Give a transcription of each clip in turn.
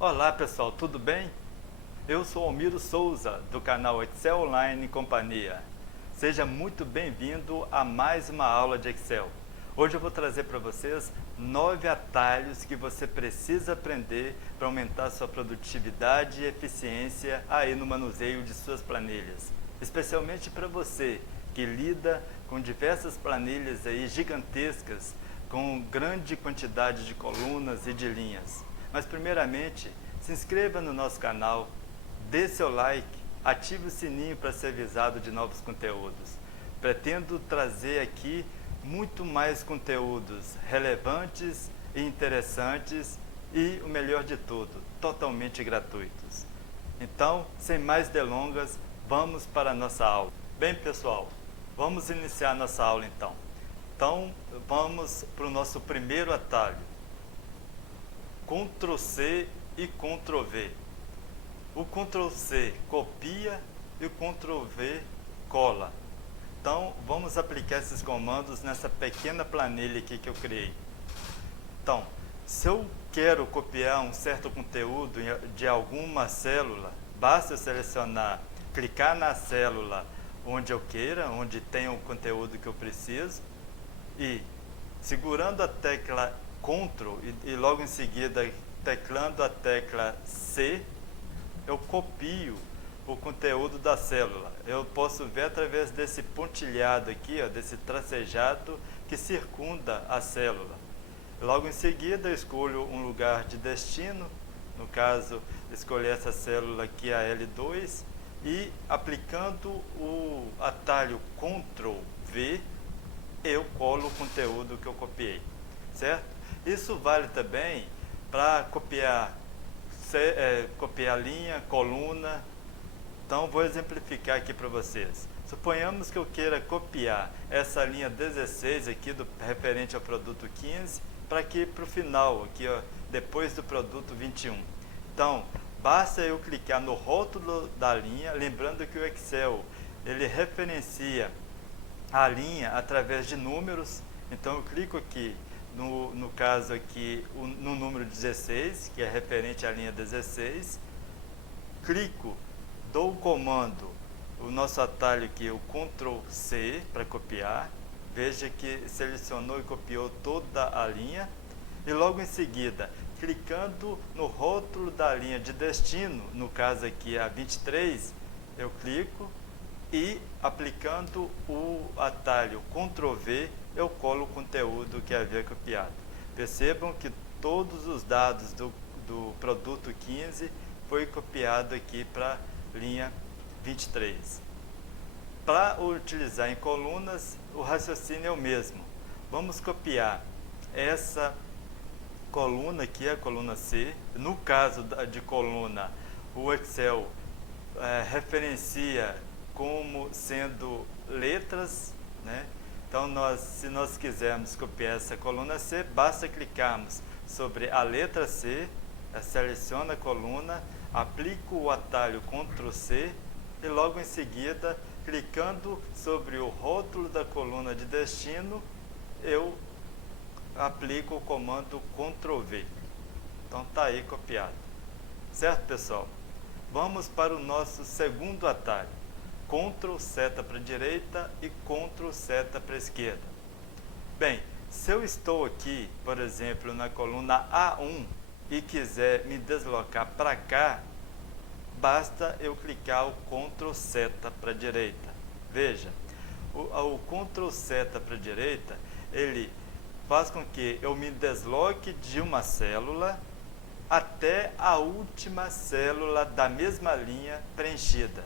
Olá pessoal, tudo bem? Eu sou Almiro Souza, do canal Excel Online e Companhia. Seja muito bem-vindo a mais uma aula de Excel. Hoje eu vou trazer para vocês 9 atalhos que você precisa aprender para aumentar sua produtividade e eficiência aí no manuseio de suas planilhas. Especialmente para você que lida com diversas planilhas aí gigantescas, com grande quantidade de colunas e de linhas. Mas primeiramente, se inscreva no nosso canal, dê seu like, ative o sininho para ser avisado de novos conteúdos. Pretendo trazer aqui muito mais conteúdos relevantes e interessantes e, o melhor de tudo, totalmente gratuitos. Então, sem mais delongas, vamos para a nossa aula. Bem, pessoal, vamos iniciar nossa aula então. Então, vamos para o nosso primeiro atalho. Ctrl C e Ctrl V. O Ctrl C copia e o Ctrl V cola. Então, vamos aplicar esses comandos nessa pequena planilha aqui que eu criei. Então, se eu quero copiar um certo conteúdo de alguma célula, basta eu selecionar, clicar na célula onde eu queira, onde tem o conteúdo que eu preciso, e segurando a tecla Ctrl e logo em seguida teclando a tecla C, eu copio o conteúdo da célula. Eu posso ver através desse pontilhado aqui, ó, desse tracejado que circunda a célula. Logo em seguida eu escolho um lugar de destino, no caso escolher essa célula aqui, a L2, e aplicando o atalho Ctrl V, eu colo o conteúdo que eu copiei, certo? Isso vale também para copiar linha, coluna. Então vou exemplificar aqui para vocês. Suponhamos que eu queira copiar essa linha 16 aqui referente ao produto 15 para aqui para o final, aqui, ó, depois do produto 21. Então basta eu clicar no rótulo da linha, lembrando que o Excel ele referencia a linha através de números. Então eu clico aqui no caso aqui no número 16, que é referente à linha 16, clico, dou o comando, o nosso atalho aqui, o Ctrl C para copiar. Veja que selecionou e copiou toda a linha, e logo em seguida, clicando no rótulo da linha de destino, no caso aqui a 23, eu clico e aplicando o atalho Ctrl V, eu colo o conteúdo que havia copiado. Percebam que todos os dados do produto 15 foi copiado aqui para a linha 23. Para utilizar em colunas, o raciocínio é o mesmo. Vamos copiar essa coluna aqui, a coluna C. No caso de coluna, o Excel referencia como sendo letras, né? Então, se nós quisermos copiar essa coluna C, basta clicarmos sobre a letra C, seleciona a coluna, aplico o atalho Ctrl C e logo em seguida, clicando sobre o rótulo da coluna de destino, eu aplico o comando Ctrl V. Então está aí copiado. Certo, pessoal? Vamos para o nosso segundo atalho. Ctrl seta para a direita e Ctrl seta para a esquerda. Bem, se eu estou aqui, por exemplo, na coluna A1 e quiser me deslocar para cá, basta eu clicar o Ctrl seta para a direita. Veja, o Ctrl seta para a direita, ele faz com que eu me desloque de uma célula até a última célula da mesma linha preenchida.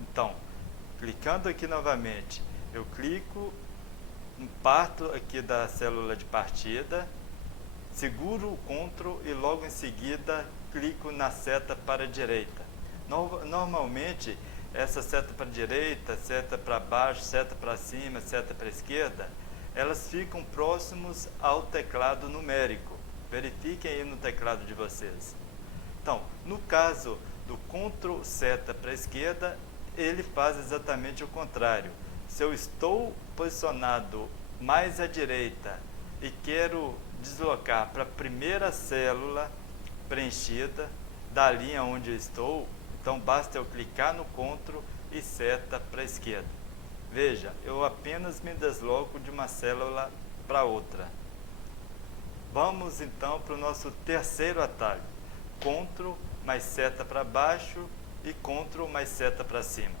Então, clicando aqui novamente, eu clico, parto aqui da célula de partida, seguro o Ctrl e logo em seguida clico na seta para a direita. Normalmente, essa seta para a direita, seta para baixo, seta para cima, seta para a esquerda, elas ficam próximos ao teclado numérico. Verifiquem aí no teclado de vocês. Então, no caso do Ctrl seta para a esquerda, ele faz exatamente o contrário. Se eu estou posicionado mais à direita e quero deslocar para a primeira célula preenchida, da linha onde eu estou, então basta eu clicar no CTRL e seta para a esquerda. Veja, eu apenas me desloco de uma célula para outra. Vamos então para o nosso terceiro atalho. CTRL mais seta para baixo e CTRL mais seta para cima.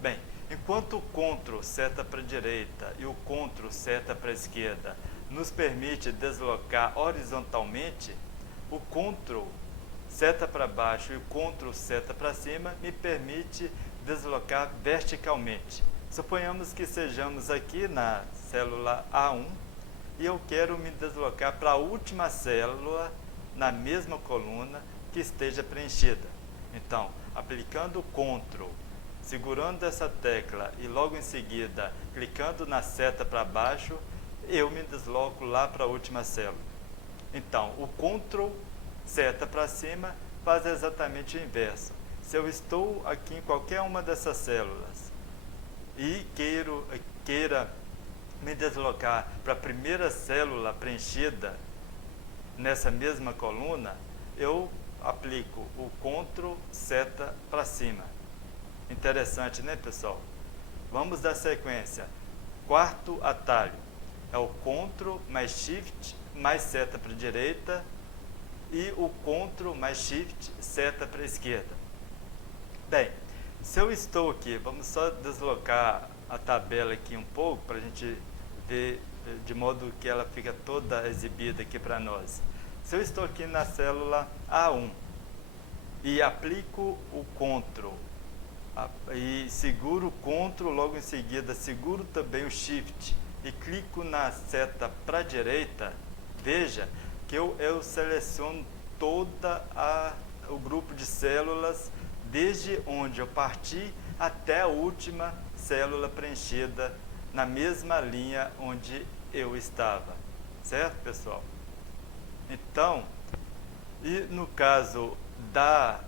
Bem, enquanto o CTRL seta para a direita e o CTRL seta para a esquerda nos permite deslocar horizontalmente, o CTRL seta para baixo e o CTRL seta para cima me permite deslocar verticalmente. Suponhamos que sejamos aqui na célula A1 e eu quero me deslocar para a última célula na mesma coluna que esteja preenchida. Então, aplicando o CTRL, segurando essa tecla e logo em seguida clicando na seta para baixo, eu me desloco lá para a última célula. Então, o CTRL seta para cima faz exatamente o inverso. Se eu estou aqui em qualquer uma dessas células e queira me deslocar para a primeira célula preenchida nessa mesma coluna, eu aplico o CTRL seta para cima. Interessante, né, pessoal? Vamos dar sequência. Quarto atalho é o CTRL mais Shift mais seta para a direita e o CTRL mais Shift seta para a esquerda. Bem, se eu estou aqui, vamos só deslocar a tabela aqui um pouco para a gente ver de modo que ela fica toda exibida aqui para nós. Se eu estou aqui na célula A1 e aplico o CTRL e seguro o CTRL, logo em seguida seguro também o Shift e clico na seta para a direita, veja que eu seleciono o grupo de células desde onde eu parti até a última célula preenchida na mesma linha onde eu estava. Certo, pessoal? Então, e no caso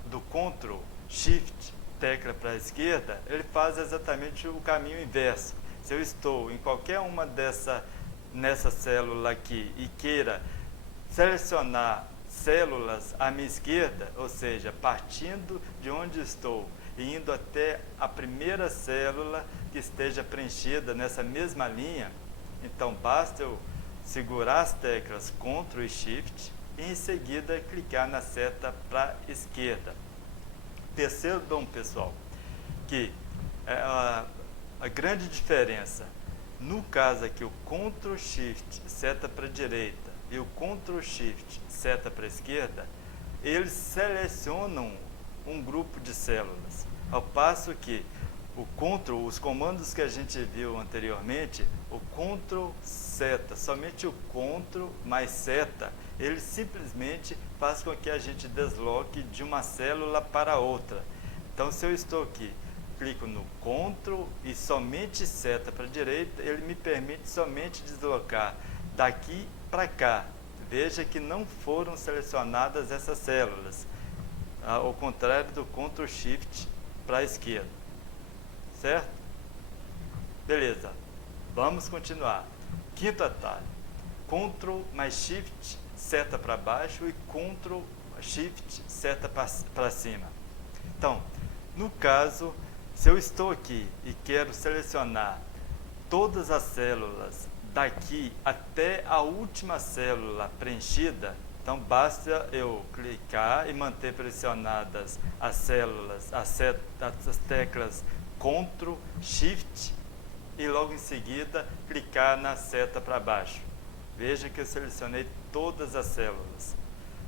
do CTRL, Shift, tecla para a esquerda, ele faz exatamente o caminho inverso. Se eu estou em qualquer uma nessa célula aqui e queira selecionar células à minha esquerda, ou seja, partindo de onde estou e indo até a primeira célula que esteja preenchida nessa mesma linha, então basta eu segurar as teclas CTRL e Shift e em seguida clicar na seta para a esquerda. Percebam, pessoal, que a grande diferença, no caso aqui o CTRL Shift seta para a direita e o CTRL Shift seta para a esquerda, eles selecionam um grupo de células, ao passo que o CTRL, os comandos que a gente viu anteriormente, o CTRL seta, somente o CTRL mais seta, ele simplesmente faz com que a gente desloque de uma célula para outra. Então, se eu estou aqui, clico no CTRL e somente seta para a direita, ele me permite somente deslocar daqui para cá. Veja que não foram selecionadas essas células, ao contrário do CTRL Shift para a esquerda. Certo? Beleza. Vamos continuar. Quinto atalho. CTRL mais Shift, seta para baixo e CTRL Shift, seta para cima. Então, no caso, se eu estou aqui e quero selecionar todas as células daqui até a última célula preenchida, então basta eu clicar e manter pressionadas as teclas CTRL, Shift e logo em seguida clicar na seta para baixo. Veja que eu selecionei todas as células.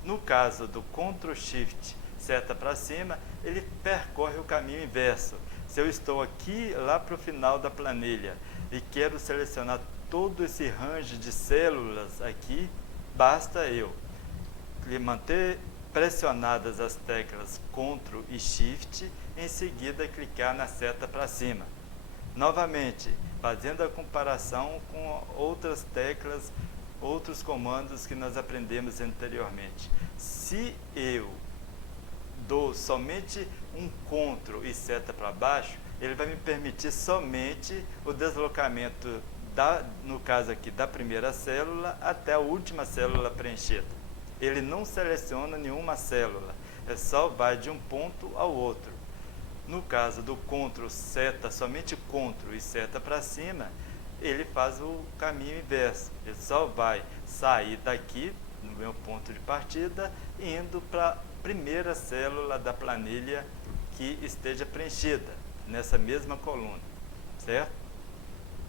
No caso do CTRL Shift seta para cima, ele percorre o caminho inverso. Se eu estou aqui lá para o final da planilha e quero selecionar todo esse range de células aqui, basta eu manter pressionadas as teclas CTRL e Shift, em seguida clicar na seta para cima. Novamente, fazendo a comparação com outras teclas, outros comandos que nós aprendemos anteriormente. Se eu dou somente um CTRL e seta para baixo, ele vai me permitir somente o deslocamento, no caso aqui, da primeira célula até a última célula preenchida. Ele não seleciona nenhuma célula. é só vai de um ponto ao outro. No caso do CTRL seta, somente CTRL e seta para cima, ele faz o caminho inverso. Ele só vai sair daqui, no meu ponto de partida, indo para a primeira célula da planilha que esteja preenchida, nessa mesma coluna, certo?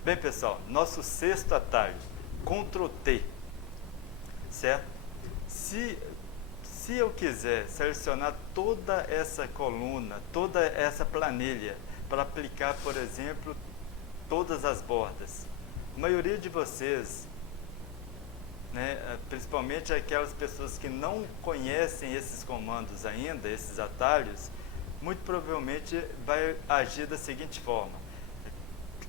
Bem, pessoal, nosso sexto atalho, CTRL T, certo? Se eu quiser selecionar toda essa coluna, toda essa planilha, para aplicar, por exemplo, todas as bordas, a maioria de vocês, né, principalmente aquelas pessoas que não conhecem esses comandos ainda, esses atalhos, muito provavelmente vai agir da seguinte forma: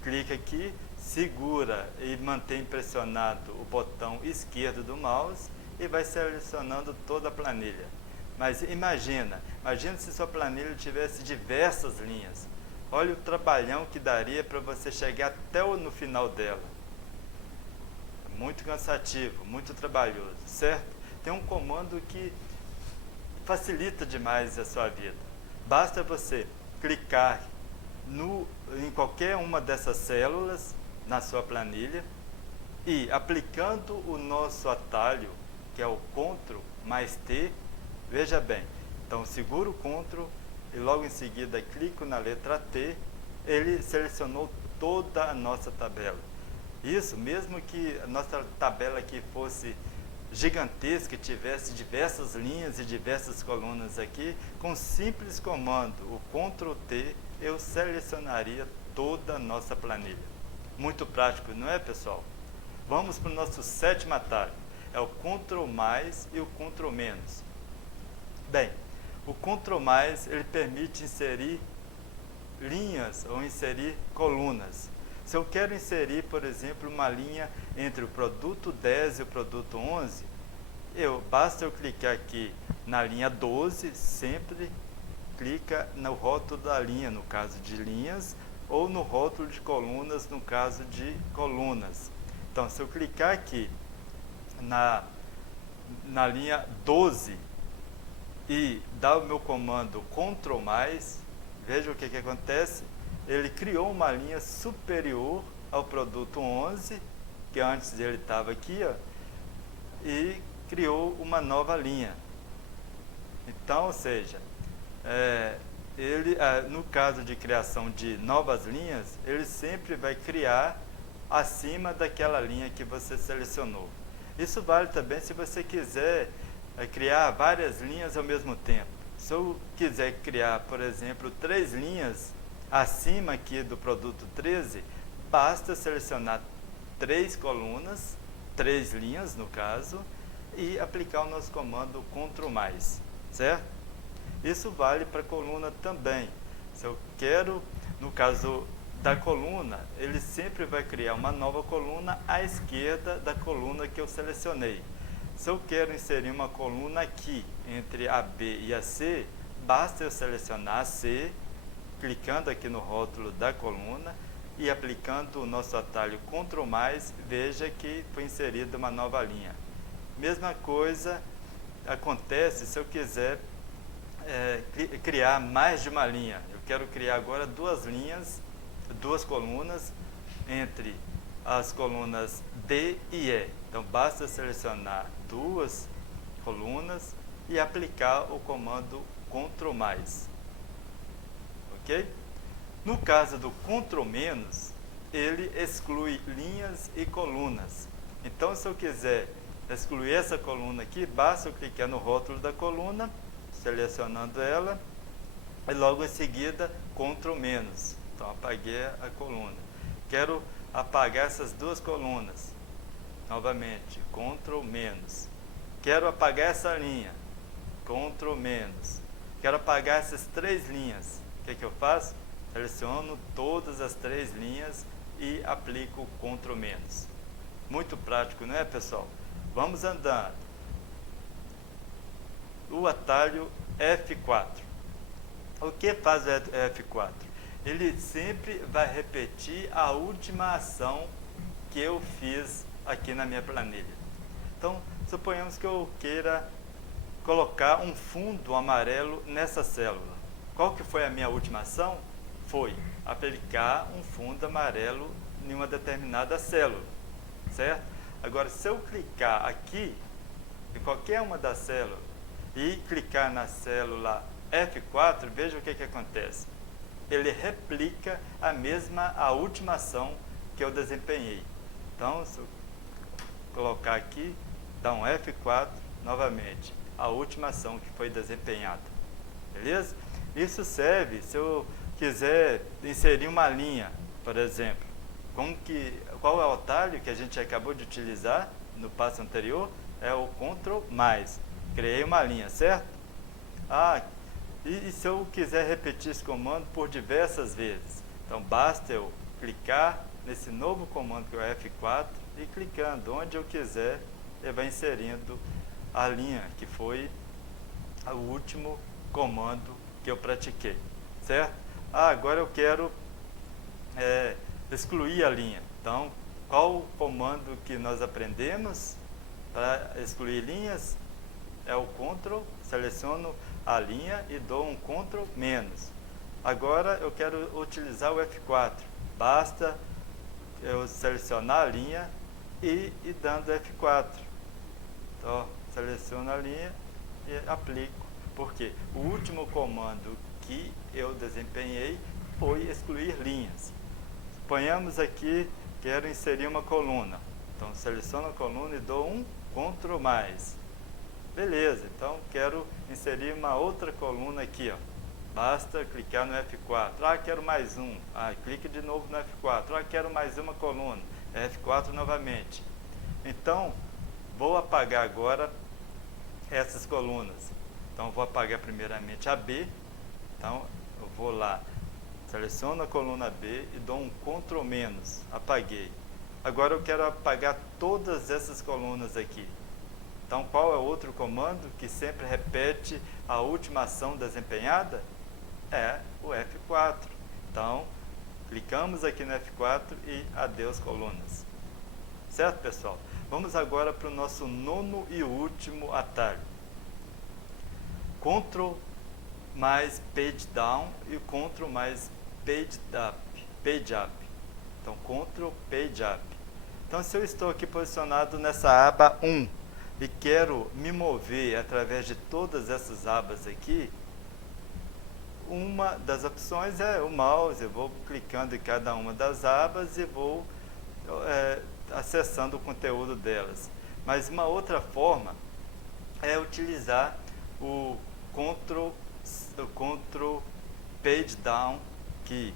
clica aqui, segura e mantém pressionado o botão esquerdo do mouse e vai selecionando toda a planilha. Mas imagina se sua planilha tivesse diversas linhas. Olha o trabalhão que daria para você chegar até no final dela. Muito cansativo, muito trabalhoso, certo? Tem um comando que facilita demais a sua vida. Basta você clicar em qualquer uma dessas células na sua planilha e, aplicando o nosso atalho, que é o CTRL mais T, veja bem, então seguro o CTRL e logo em seguida clico na letra T, ele selecionou toda a nossa tabela. Isso, mesmo que a nossa tabela aqui fosse gigantesca, tivesse diversas linhas e diversas colunas aqui, com um simples comando, o CTRL T, eu selecionaria toda a nossa planilha. Muito prático, não é, pessoal? Vamos para o nosso sétimo atalho, é o CTRL mais e o CTRL menos. Bem, o CTRL mais, ele permite inserir linhas ou inserir colunas. Se eu quero inserir, por exemplo, uma linha entre o produto 10 e o produto 11, basta eu clicar aqui na linha 12, sempre clica no rótulo da linha, no caso de linhas, ou no rótulo de colunas, no caso de colunas. Então, se eu clicar aqui na linha 12 e dar o meu comando CTRL mais, veja o que acontece. Ele criou uma linha superior ao produto 11, que antes ele estava aqui, ó, e criou uma nova linha. Então, ou seja, no caso de criação de novas linhas, ele sempre vai criar acima daquela linha que você selecionou. Isso vale também se você quiser criar várias linhas ao mesmo tempo. Se eu quiser criar, por exemplo, 3 linhas acima aqui do produto 13, basta selecionar 3 colunas, 3 linhas no caso, e aplicar o nosso comando CTRL mais, certo? Isso vale para a coluna também. Se eu quero, no caso da coluna, ele sempre vai criar uma nova coluna à esquerda da coluna que eu selecionei. Se eu quero inserir uma coluna aqui, entre a B e a C, basta eu selecionar a C, clicando aqui no rótulo da coluna e aplicando o nosso atalho CTRL mais, veja que foi inserida uma nova linha. Mesma coisa acontece se eu quiser criar mais de uma linha. Eu quero criar agora 2 linhas, 2 colunas entre as colunas D e E. Então, basta selecionar 2 colunas e aplicar o comando CTRL mais. Ok? No caso do CTRL menos, ele exclui linhas e colunas. Então, se eu quiser excluir essa coluna aqui, basta eu clicar no rótulo da coluna, selecionando ela, e logo em seguida CTRL menos. Então, apaguei a coluna. Quero apagar essas 2 colunas. Novamente, CTRL menos. Quero apagar essa linha. CTRL menos. Quero apagar essas 3 linhas. O que eu faço? Seleciono todas as 3 linhas e aplico o CTRL menos. Muito prático, não é, pessoal? Vamos andando. O atalho F4. O que faz o F4? Ele sempre vai repetir a última ação que eu fiz aqui na minha planilha. Então, suponhamos que eu queira colocar um fundo amarelo nessa célula. Qual que foi a minha última ação? Foi aplicar um fundo amarelo em uma determinada célula, certo? Agora, se eu clicar aqui, em qualquer uma das células, e clicar na célula F4, veja o que acontece. Ele replica a última ação que eu desempenhei. Então, se eu colocar aqui, dá um F4 novamente, a última ação que foi desempenhada. Beleza? Isso serve se eu quiser inserir uma linha, por exemplo. Qual é o atalho que a gente acabou de utilizar no passo anterior? É o Ctrl+. Criei uma linha, certo? E se eu quiser repetir esse comando por diversas vezes? Então, basta eu clicar nesse novo comando que é o F4 e clicando onde eu quiser, ele vai inserindo a linha, que foi o último comando que eu pratiquei, certo? Agora eu quero excluir a linha. Então, qual o comando que nós aprendemos para excluir linhas? É o Ctrl, seleciono a linha e dou um Ctrl-. Agora eu quero utilizar o F4. Basta eu selecionar a linha e dando F4. Então, seleciono a linha e aplico. Porque o último comando que eu desempenhei foi excluir linhas. Suponhamos aqui, quero inserir uma coluna. Então, seleciono a coluna e dou um Ctrl+. Beleza, então quero inserir uma outra coluna aqui, ó. Basta clicar no F4. Quero mais um. Clique de novo no F4. Quero mais uma coluna. F4 novamente. Então, vou apagar agora essas colunas. Então, vou apagar primeiramente a B. Então, eu vou lá, seleciono a coluna B e dou um Ctrl-. Apaguei. Agora eu quero apagar todas essas colunas aqui. Então, qual é o outro comando que sempre repete a última ação desempenhada? É o F4. Então, clicamos aqui no F4 e adeus colunas. Certo, pessoal? Vamos agora para o nosso nono e último atalho. Ctrl mais Page Down e Ctrl mais Page Up. Então, Ctrl Page Up. Então, se eu estou aqui posicionado nessa aba 1, e quero me mover através de todas essas abas aqui, uma das opções é o mouse. Eu vou clicando em cada uma das abas e vou acessando o conteúdo delas. Mas uma outra forma é utilizar o Ctrl Page Down Key.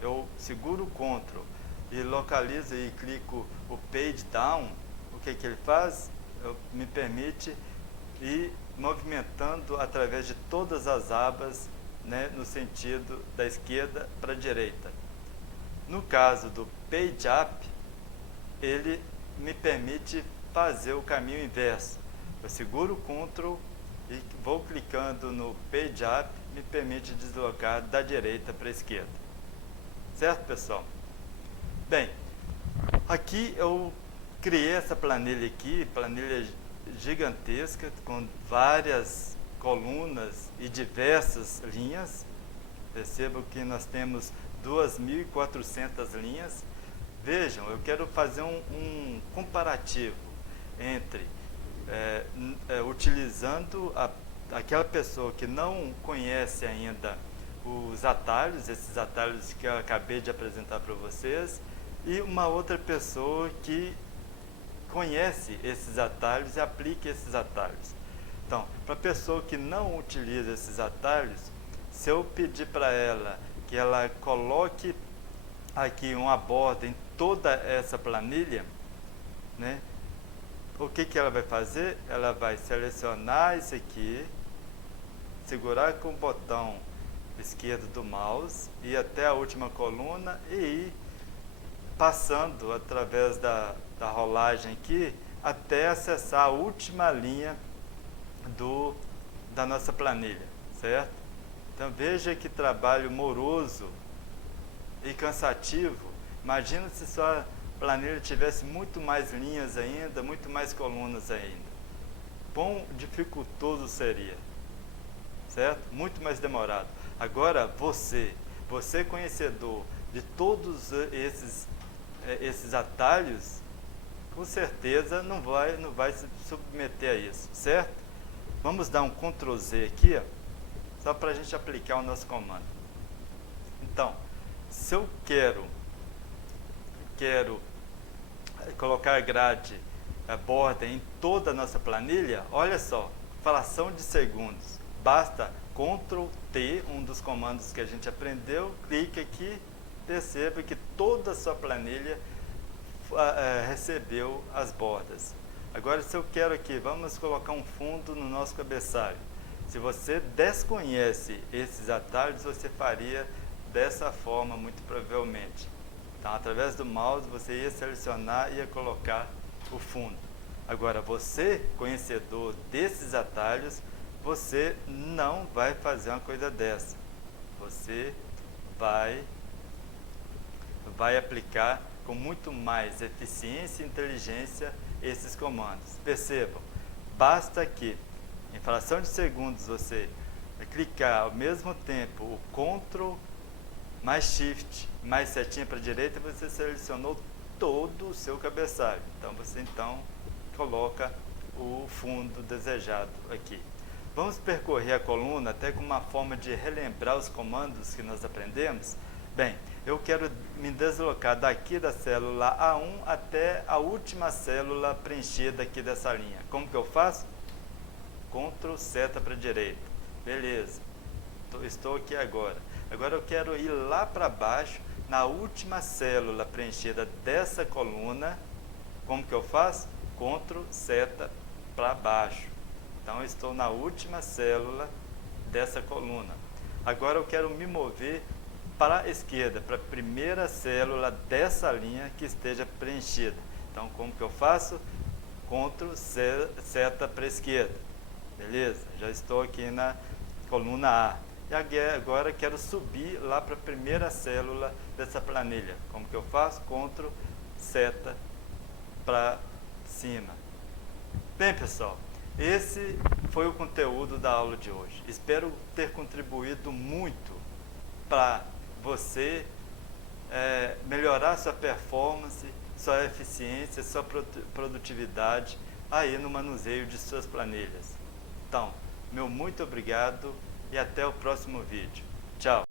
Eu seguro o Ctrl e localizo e clico o Page Down. O que ele faz? Me permite ir movimentando através de todas as abas, né, no sentido da esquerda para a direita. No caso do Page Up, ele me permite fazer o caminho inverso. Eu seguro o Ctrl e vou clicando no Page Up, me permite deslocar da direita para a esquerda. Certo, pessoal? Bem, aqui eu criei essa planilha aqui, planilha gigantesca, com várias colunas e diversas linhas. Percebam que nós temos 2.400 linhas. Vejam, eu quero fazer um comparativo entre utilizando aquela pessoa que não conhece ainda os atalhos, esses atalhos que eu acabei de apresentar para vocês, e uma outra pessoa que conhece esses atalhos e aplica esses atalhos. Então, para a pessoa que não utiliza esses atalhos, se eu pedir para ela que ela coloque aqui uma borda em toda essa planilha, né, o que ela vai fazer? Ela vai selecionar isso aqui, segurar com o botão esquerdo do mouse, ir até a última coluna e ir passando através da rolagem aqui até acessar a última linha da nossa planilha, certo? Então veja que trabalho moroso e cansativo. Imagina se sua planilha tivesse muito mais linhas ainda, muito mais colunas ainda. quão dificultoso seria, certo? Muito mais demorado. Agora, você conhecedor de todos esses atalhos, com certeza não vai se submeter a isso, certo? Vamos dar um Ctrl Z aqui, ó, só para a gente aplicar o nosso comando. Então, se eu quero colocar grade, borda em toda a nossa planilha, olha só, fração de segundos, basta Ctrl T, um dos comandos que a gente aprendeu, clique aqui, perceba que toda a sua planilha recebeu as bordas. Agora, se eu quero aqui, vamos colocar um fundo no nosso cabeçalho. Se você desconhece esses atalhos, você faria dessa forma, muito provavelmente. Então, através do mouse, você ia selecionar e ia colocar o fundo. Agora, você, conhecedor desses atalhos, você não vai fazer uma coisa dessa. Você vai aplicar com muito mais eficiência e inteligência esses comandos. Percebam, basta que em fração de segundos você clicar ao mesmo tempo o Ctrl mais Shift mais setinha para a direita, você selecionou todo o seu cabeçalho. Então você coloca o fundo desejado aqui. Vamos percorrer a coluna até com uma forma de relembrar os comandos que nós aprendemos. Bem, eu quero me deslocar daqui da célula A1 até a última célula preenchida aqui dessa linha. Como que eu faço? Ctrl seta para a direita. Beleza, estou aqui agora. Agora eu quero ir lá para baixo, na última célula preenchida dessa coluna. Como que eu faço? Ctrl seta para baixo. Então eu estou na última célula dessa coluna. Agora eu quero me mover para a esquerda, para a primeira célula dessa linha que esteja preenchida. Então, como que eu faço? Ctrl seta para a esquerda. Beleza? Já estou aqui na coluna A. E agora quero subir lá para a primeira célula dessa planilha. Como que eu faço? Ctrl seta para cima. Bem, pessoal, esse foi o conteúdo da aula de hoje. Espero ter contribuído muito para você melhorar sua performance, sua eficiência, sua produtividade aí no manuseio de suas planilhas. Então, meu muito obrigado e até o próximo vídeo. Tchau!